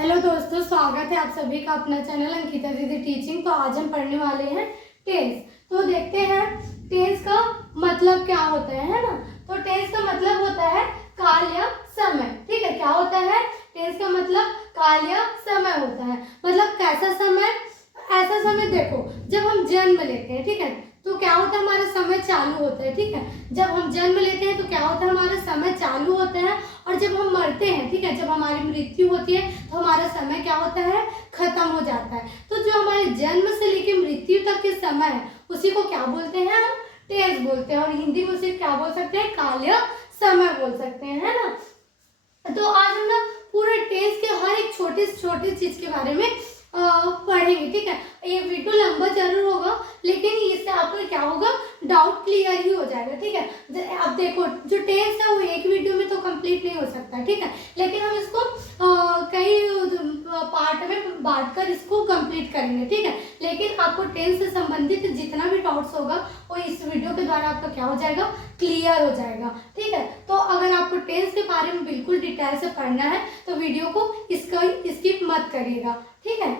Hello दोस्तों, स्वागत है आप सभी का अपना चैनल अंकिता दीदी टीचिंग। तो आज हम पढ़ने वाले हैं टेंस। तो देखते हैं टेंस का मतलब क्या होता है ना। तो टेंस का मतलब होता है काल या समय। ठीक है, क्या होता है टेंस का मतलब? काल या समय होता है। मतलब कैसा समय? ऐसा समय देखो, जब हम जन्म लेते हैं, ठीक है, तो क्या होता है हमारा समय चालू होता है। ठीक है, जब हम जन्म लेते हैं तो क्या होता है हमारा समय चालू होता है। और जब हम मरते हैं, ठीक है, जब हमारी मृत्यु होती है तो हमारा समय क्या होता है? खत्म हो जाता है। तो जो हमारे जन्म से लेकर मृत्यु तक के समय है उसी को क्या बोलते हैं? हम टेंस बोलते हैं। और हिंदी में उसे क्या बोल सकते हैं? काल या समय बोल सकते हैं, है ना। तो आज हम ना पूरे टेंस के हर एक छोटी छोटी चीज के बारे में पढ़ेंगे। ठीक है, ये वीडियो लंबा जरूर होगा लेकिन इससे आपको क्या होगा? डाउट क्लियर ही हो जाएगा। ठीक है, अब देखो जो टेंस है वो एक वीडियो में तो कंप्लीट नहीं हो सकता। ठीक है, लेकिन हम इसको कई पार्ट में बांट कर इसको कंप्लीट करेंगे। ठीक है, लेकिन आपको टेंस से संबंधित जितना भी डाउट्स होगा वो इस वीडियो के द्वारा आपका क्या हो जाएगा? क्लियर हो जाएगा। ठीक है, तो अगर आपको टेंस के बारे में बिल्कुल डिटेल से पढ़ना है तो वीडियो को स्किप मत करिएगा। ठीक है,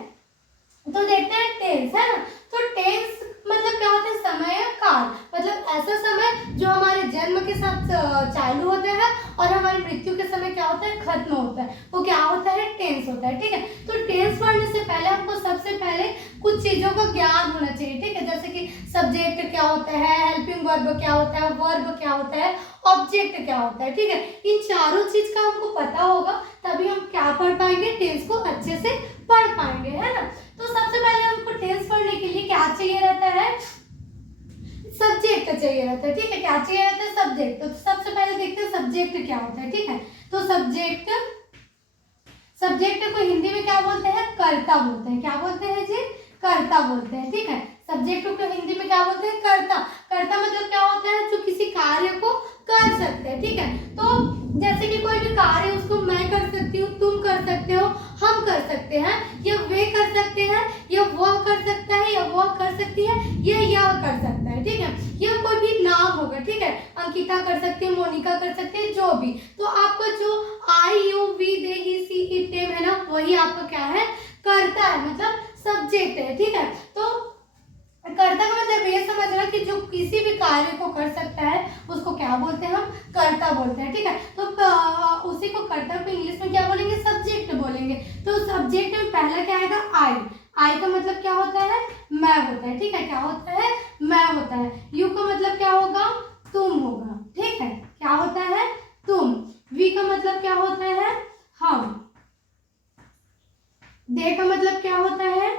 तो देखते हैं टेंस, है ना। तो टेंस मतलब क्या होता है? समय या काल। मतलब ऐसा समय जो हमारे जन्म के साथ चालू होता है और हमारी मृत्यु के समय क्या होता है? खत्म होता है। वो क्या होता है? टेंस होता है। ठीक है, तो टेंस पढ़ने से पहले हमको सबसे पहले कुछ चीजों का ज्ञान होना चाहिए। ठीक है, जैसे कि सब्जेक्ट क्या होता है, हेल्पिंग वर्ब क्या होता है, वर्ब क्या होता है, ऑब्जेक्ट क्या होता है। ठीक है, इन चारों चीज का हमको पता होगा तभी हम क्या पढ़ पाएंगे? टेंस को अच्छे से पढ़ पाएंगे, है ना। तो सबसे पहले हमको टेंस पढ़ने के लिए क्या चाहिए रहता है? सब्जेक्ट चाहिए रहता है। ठीक है, क्या चाहिए रहता है? सब्जेक्ट। तो सबसे पहले देखते हैं सब्जेक्ट क्या होता है। ठीक है, तो सब्जेक्ट को हिंदी में क्या बोलते हैं? कर्ता बोलते हैं। क्या बोलते हैं जी? कर्ता बोलते हैं। ठीक है, सब्जेक्ट को हिंदी में क्या बोलते हैं? कर्ता। कर्ता मतलब क्या होता है? जो किसी कार्य को कर सकते हैं। ठीक है, तो जैसे कि कोई भी कार्य उसको मैं कर सकती हूँ, तुम कर सकते हो, हम कर सकते हैं, या वे कर सकते हैं, या वह कर सकता है, या वह कर सकती है, या यह कर सकता है। ठीक है, यह कोई भी नाम होगा। ठीक है, अंकिता कर सकती है, मोनिका कर सकती है, जो भी। तो आपका जो आई यू वी दे ही सी इट देम है ना, वही आपका क्या है? कर्ता है, मतलब सब्जेक्ट है। ठीक है, तो कर्ता का मतलब ये समझना कि जो किसी भी कार्य को कर सकता है उसको क्या बोलते हैं? हम कर्ता बोलते हैं। ठीक है, तो उसी को कर्ता को इंग्लिश में क्या बोलेंगे? सब्जेक्ट बोलेंगे। तो सब्जेक्ट में पहला क्या आएगा? आई। आई का मतलब क्या होता है? मैं होता है। ठीक है, क्या होता है? मैं होता है। यू का मतलब क्या होगा? तुम होगा। ठीक है, क्या होता है? तुम। वी का मतलब क्या होता है? हम। दे का मतलब क्या होता है?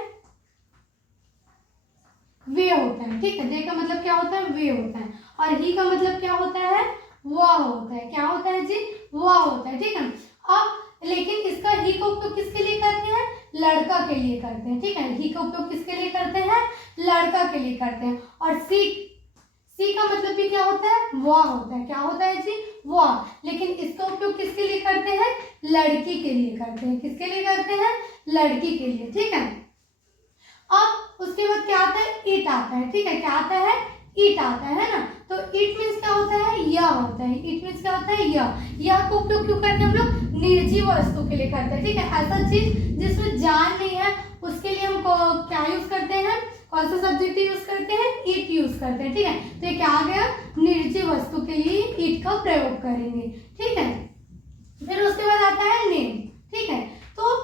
वे होता है। ठीक है, दे का मतलब क्या होता है? वे होता है। और ही का मतलब क्या होता है? वह होता है। क्या होता है जी? वह होता है। ठीक है, अब लेकिन इसका ही का उपयोग किसके लिए करते हैं? लड़का के लिए करते हैं। ठीक है, ही का उपयोग किसके लिए करते हैं? लड़का के लिए करते हैं। और सी का मतलब भी क्या होता है? वह होता है। क्या होता है जी? वह। लेकिन इसका उपयोग किसके लिए करते हैं? लड़की के लिए करते हैं। किसके लिए करते हैं? लड़की के लिए। ठीक है, अब उसके बाद क्या आता है? इट आता है। ठीक है, क्या आता है? इट आता है ना। तो इट मीन्स क्या होता है? यह होता है। इट मीन्स क्या होता है? यह का उपयोग क्यों करते हैं हम लोग? निर्जीव वस्तु के लिए करते हैं। ठीक है, ऐसा चीज जिसमें जान नहीं है उसके लिए हम क्या यूज करते हैं? कौन सा सब्जेक्ट यूज करते हैं? इट यूज करते हैं। ठीक है, तो ये क्या आ गया? निर्जीव वस्तु के लिए इट का प्रयोग करेंगे। ठीक है, फिर उसके बाद आता है नेम। ठीक है, तो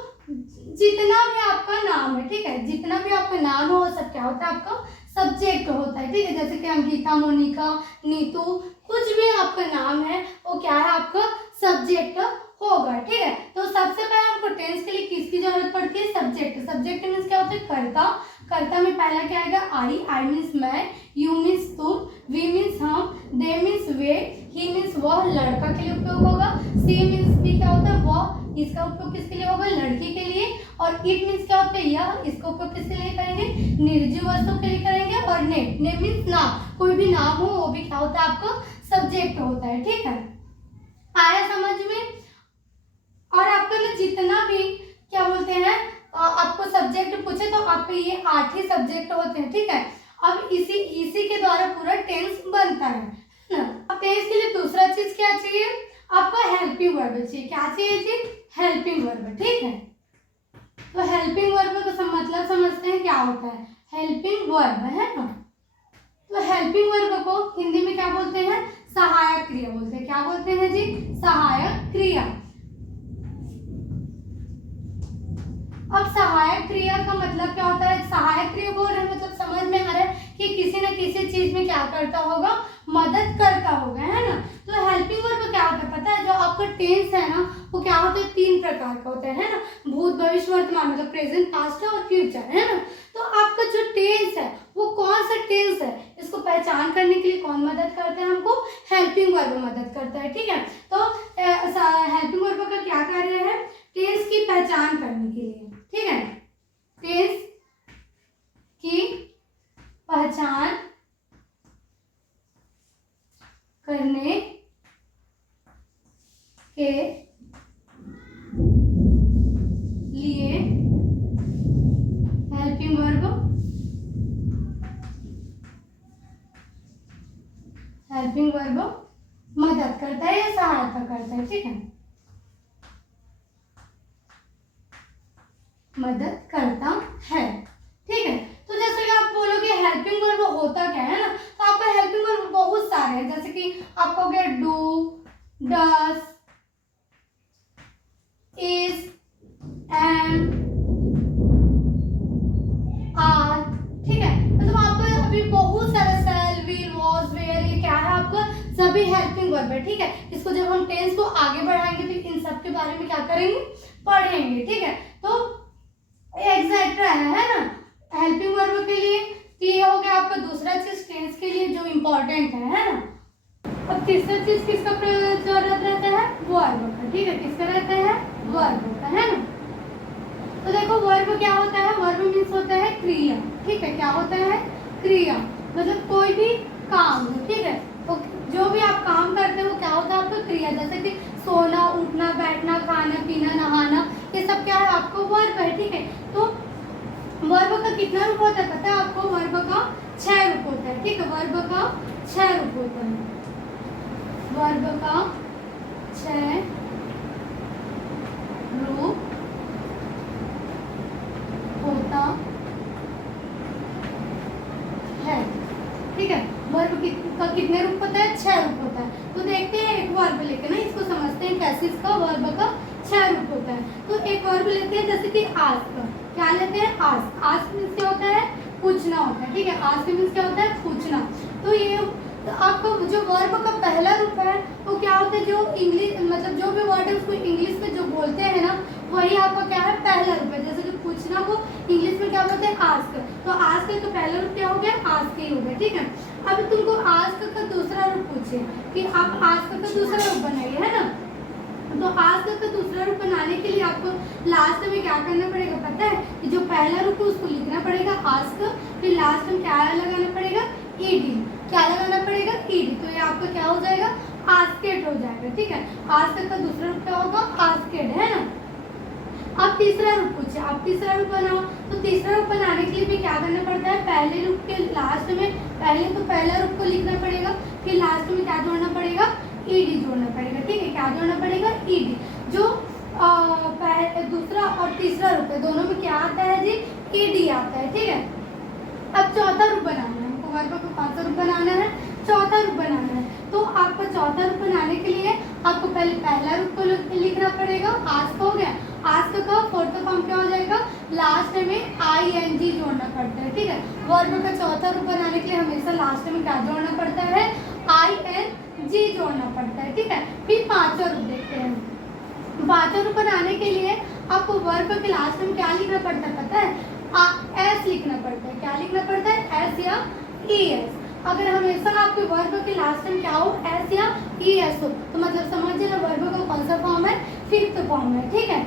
जितना भी आपका नाम है, ठीक है, जितना भी आपका नाम हो सब क्या होता है? आपका सब्जेक्ट होता है। ठीक है, जैसे कि अंकिता, मोनिका, नीतू, कुछ भी आपका नाम है वो क्या है? आपका सब्जेक्ट होगा। ठीक है, तो सबसे पहले हमको टेंस के लिए किसकी जरूरत पड़ती है? सब्जेक्ट। सब्जेक्ट मीन्स क्या होता है? कर्ता। कर्ता में पहला क्या आएगा? आई। आई मीन्स मैं, यू मीन्स तुम, वी मीन्स हम, दे मीन्स वे, ही मीन्स वह, लड़का के लिए उपयोग होगा। सी मीन्स भी क्या होता है? वह। इसका उपयोग किसके लिए होगा? लड़की के लिए। और इट मीन्स क्या होता है? यह। इसका उपयोग किसके लिए करेंगे? निर्जीव वस्तु के लिए करेंगे। और नेम, नेम मीन्स नाम, कोई भी नाम हो वो भी क्या होता है? आपका सब्जेक्ट होता है। ठीक है, आया समझ में? और आपका ना जितना भी क्या बोलते हैं आपको सब्जेक्ट पूछे तो आपके ये 8 ही सब्जेक्ट होते हैं। ठीक है, अब इसी के द्वारा पूरा टेंस बनता है ना। अब टेंस के लिए दूसरा चीज क्या चाहिए? आपको हेल्पिंग वर्ब चाहिए। क्या चाहिए जी? Helping verb. ठीक है, होता है? हेल्पिंग वर्ब, है ना। तो हेल्पिंग वर्ब को हिंदी में क्या बोलते हैं? सहायक क्रिया बोलते हैं। क्या बोलते हैं जी? सहायक क्रिया। अब सहायक क्रिया का मतलब क्या होता है? सहायक क्रिया बोल रहे हैं मतलब समझ में आ रहा है कि किसी न किसी चीज में क्या करता होगा? मदद करता होगा, है ना। तो हेल्पिंग वर्ब क्या होता है पता है? जो आपका टेंस है ना वो क्या होता है? 3 प्रकार का होता है ना। भूत, भविष्य, वर्तमान, मतलब प्रेजेंट, पास्ट और फ्यूचर, है ना। तो आपका जो टेंस है वो कौन सा टेंस है, इसको पहचान करने के लिए कौन मदद करता है हमको? हेल्पिंग वर्ब मदद करता है, ठीक है। तो हेल्पिंग वर्ब का क्या कार्य है? टेंस की पहचान करने के लिए, ठीक है। टेंस की पहचान करने के लिए हेल्पिंग वर्ब मदद करता है या सहायता करता है, ठीक है। मदद करता है, ठीक है। तो जैसे कि आप बोलोगे हेल्पिंग वर्ब होता क्या है ना, तो आपका हेल्पिंग वर्ब बहुत सारे हैं। जैसे कि आप कहोगे do, does, is, am, are, ठीक है। मतलब आपको अभी बहुत सारे सेल, विल, वॉज, वेयर, ये क्या है आपका? सभी हेल्पिंग वर्ब है, ठीक है। इसको जब हम टेंस को आगे बढ़ाएंगे तो इन सब के बारे में क्या करेंगे? पढ़ेंगे, ठीक है। तो एक्सेट्रा है ना हेल्पिंग वर्ब के लिए। तो ये हो गया आपका दूसरा चीज टेंस के लिए जो इम्पोर्टेंट है ना। अब तीसरा चीज किसका जरूरत रहता है? वर्ब का, ठीक है। किसका रहता है? वर्ब का, है ना। तो देखो वर्ब क्या होता है? वर्ब मीन्स होता है क्रिया, ठीक है। क्या होता है? क्रिया, मतलब कोई भी काम, ठीक है। तो जो भी आप काम करते हो क्या होता है? आपका क्रिया। जैसे कि सोना, उठना, बैठना, खाना, पीना, नहाना, ये सब क्या है? आपको वर्ब है, ठीक है। तो वर्ब का कितना रूप होता है पता है आपको? वर्ब का 6 रूप होता है, ठीक है। वर्ब का 6 रूप होता है। वर्ब का 6 रूप होता है, ठीक है। वर्ब का कितने रूप होता है? 6 रूप होता है। तो देखते हैं एक वर्ब लेके ना, इसको समझते हैं कैसे इसका वर्ब का 6 रूप होता है। तो एक वर्ब लेते हैं जैसे कि आस्क। क्या लेते हैं? आस्क। आस्क मीन्स क्या होता है? पूछना होता है, ठीक है। आस्क मीन्स क्या होता है? पूछना। तो ये तो आपका जो वर्ब का पहला रूप है वो क्या होता है? जो इंग्लिश मतलब जो भी वर्ड है उसको इंग्लिश में जो बोलते हैं ना वही आपका क्या है? पहला रूप है। जैसे कि पूछना को इंग्लिश में क्या बोलते हैं? आस्क। तो आस्क का पहला रूप क्या हो गया? आस्क ही हो गया, ठीक है। अब तुमको आस्क का दूसरा रूप पूछे कि आप आस्क का दूसरा रूप बनाइए, है ना। तो आस्क का दूसरा रूप बनाने के लिए आपको लास्ट में क्या करना पड़ेगा पता है? कि जो पहला रूप है उसको लिखना पड़ेगा आस्क, फिर लास्ट में क्या लगाना पड़ेगा? ईडी। क्या लगाना पड़ेगा? ईडी। तो ये आपका क्या हो जाएगा? आस्केड हो जाएगा, ठीक है। आस्क का दूसरा रूप क्या होगा? आस्केड, है ना। अब तीसरा रूप पूछे, आप तीसरा रूप बनाओ। तो तीसरा रूप बनाने के लिए भी क्या करना पड़ता है? पहले रूप के लास्ट में पहले तो पहला रूप को लिखना पड़ेगा, फिर लास्ट में क्या जोड़ना पड़ेगा? ईडी जोड़ना पड़ेगा, ठीक है। क्या जोड़ना पड़ेगा? ईडी। जो दूसरा और तीसरा रूप है दोनों में क्या आता है जी? ईडी आता है, ठीक है। अब चौथा रूप बनाना है हमको। वर्ब का कौन सा रूप बनाना है? चौथा रूप बनाना है। तो आपका चौथा रूप बनाने के लिए आपको पहले पहला रूप को लिखना पड़ेगा। आस्क हो गया। आस्क का फोर्थ फॉर्म क्या हो जाएगा? लास्ट में आईएनजी जोड़ना पड़ता है, ठीक है। वर्ब का चौथा रूप बनाने के लिए हमेशा लास्ट में क्या जोड़ना पड़ता है? आईएनजी जोड़ना पड़ता है, ठीक है। फिर पांचवा रूप देखते हैं। पांचवा रूप बनाने के लिए आपको वर्ब के लास्ट में क्या लिखना पड़ता है पता है? एस लिखना पड़ता है। क्या लिखना पड़ता है? एस या ई एस। अगर हमेशा आपके वर्ब के लास्ट में क्या हो? एस या ई एस हो तो मतलब समझ लेना वर्ब का कौन सा फॉर्म है? फिफ्थ फॉर्म है, ठीक है।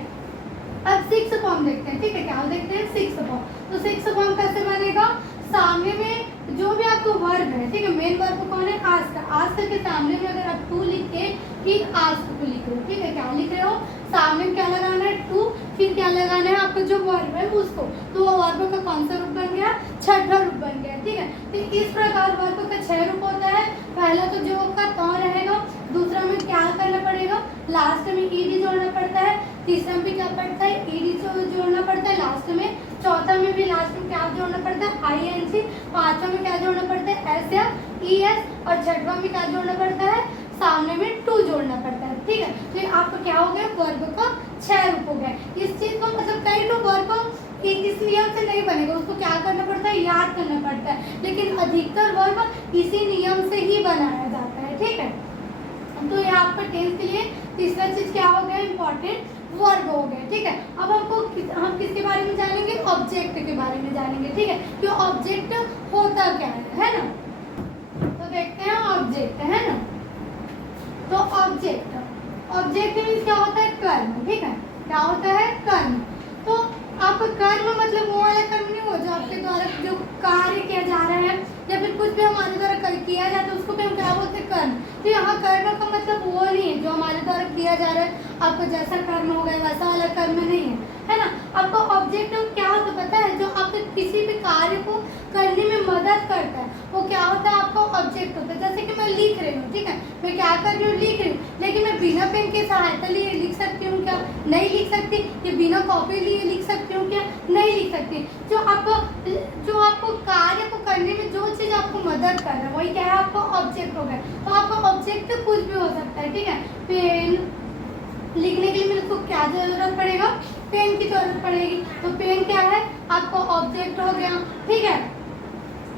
अब सिक्स फॉर्म देखते हैं, ठीक है। क्या देखते हैं? Six form. तो सिक्स फॉर्म कैसे बनेगा? सामने में जो भी आपको वर्ब है, ठीक है। मेन वर्ब कौन है? आस्क। आस्क के सामने में अगर आप टू लिख के फिर आस्क को लिख रहे हो, ठीक है। क्या लिख रहे हो? सामने में क्या लगाना है? टू, फिर क्या लगाना है? आपका जो वर्ब है उसको। तो वो वर्ब का कौन सा रूप बन गया? छठा रूप बन गया, ठीक है। तो इस प्रकार वर्ब का 6 रूप होता है। पहला तो जो का तो रहेगा, दूसरा में क्या करना पड़ेगा? लास्ट में ईडी जोड़ना पड़ता है, तीसरा में क्या पड़ता है? ईडी जोड़ना पड़ता है लास्ट में, चौथा में में भी लास्ट में क्या जोड़ना पड़ता है, ING, पांचवा में क्या जोड़ना पड़ता है, S या ES, और छठवा में क्या जोड़ना पड़ता है, सामने में टू जोड़ना पड़ता है। ठीक है, तो ये आपका क्या हो गया, वर्ब का 6 रूप हो गया। इस चीज को मतलब कई तो वर्ब इस नियम से नहीं बनेगा, उसको क्या करना पड़ता है, याद करना पड़ता है, लेकिन अधिकतर वर्ब इसी नियम से ही बनाया जाता है। ठीक है, तो ये आपका टेंस के लिए तीसरा चीज क्या हो गया, इंपॉर्टेंट वर्ब हो गया। ठीक है, अब हम किसके बारे में जानेंगे, ऑब्जेक्ट के बारे में जानेंगे। ठीक है, कि ऑब्जेक्ट होता क्या है ना। तो देखते हैं ऑब्जेक्ट, है ना। तो ऑब्जेक्ट मीन्स क्या होता है, कर्म। ठीक है, क्या होता है, कर्म। तो आप कर्म मतलब वो वाला कर्म नहीं हो जो आपके द्वारा जो कार्य किया जा रहा है या फिर कुछ भी हमारे द्वारा किया जाता है उसको भी हम क्या बोलते हैं, कर्म। तो यहाँ कर्म का मतलब वो नहीं है जो हमारे द्वारा किया जा रहा है, आपको जैसा कर्म हो गया वैसा वाला कर्म नहीं है ना। आपको ऑब्जेक्ट क्या होता है पता है, जो आपके किसी भी कार्य को करने में मदद करता है वो क्या होता है, आपका ऑब्जेक्ट होता है। जैसे कि मैं लिख रही हूँ, ठीक है, मैं क्या कर रही हूँ, लिख रही हूँ, लेकिन मैं बिना पेन की सहायता लिए लिख सकती हूँ क्या, नहीं लिख सकती। ये बिना कॉपी लिए लिख सकती हूँ क्या, नहीं लिख सकती। जो आपको कार्य को करने में जो चीज़ आपको मदद कर रहा है वही क्या है, आपका ऑब्जेक्ट हो गया। तो आपका ऑब्जेक्ट कुछ भी हो सकता है। ठीक है, पेन लिखने के लिए मेरे को क्या जरूरत पड़ेगा, पेन की जरूरत पड़ेगी। तो पेन क्या है, आपका ऑब्जेक्ट हो गया। ठीक है,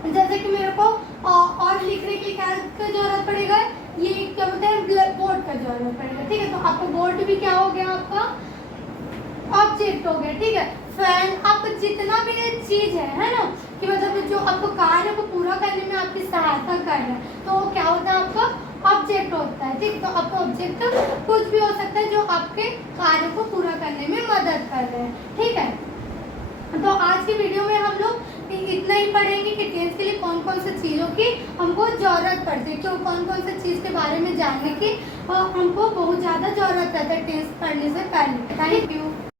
जैसे कि मेरे को और लिखने के लिए क्या का जरूरत पड़ेगा, ये क्या बोलते हैं, ब्लैक बोर्ड का जरूरत पड़ेगा। ठीक है, तो आपका बोर्ड भी क्या हो गया, आपका ऑब्जेक्ट हो गया। ठीक है, फैन, आप जितना भी ये चीज है ना, कि मतलब जो आपको कार्य को पूरा करने में आपकी सहायता कर रहा है, तो वो क्या होता है, आपका ऑब्जेक्ट होता है। ठीक, तो आपका ऑब्जेक्ट कुछ भी हो सकता है जो आपके कार्य को पूरा करने में मदद कर रहे हैं। ठीक है, तो आज की वीडियो में हम लोग इतना ही पढ़ेंगे कि टेंस के लिए कौन कौन सी चीज़ों की हमको ज़रूरत पड़ती है, क्यों कौन कौन सी चीज़ के बारे में जानने की हमको बहुत ज़्यादा ज़रूरत रहता है टेंस पढ़ने से पहले। Thank you.